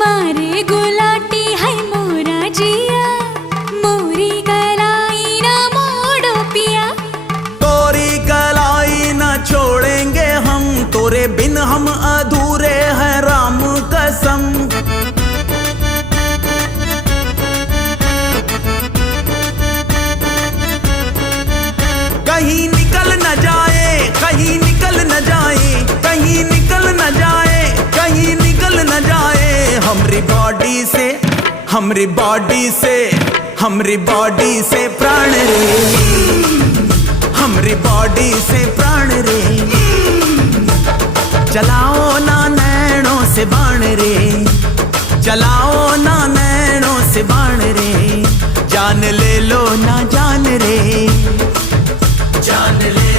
मारे गुलाटी है मोरा जिया, मोरी कलाई ना मोड़ो पिया। तोरी कलाई ना छोड़ेंगे हम, तोरे बिन हम अधूरे हैं राम कसम। कहीं निकल न जाए, कहीं निकल न जाए, कहीं निकल न जाए, कहीं निकल न जाए हमरी बॉडी से, हमरी बॉडी से, हमरी बॉडी से प्राण रे, हमरी बॉडी से प्राण रे। चलाओ ना नैनों से बाण रे, चलाओ ना नैनों से बाण रे। जान ले लो ना जान रे, जान ले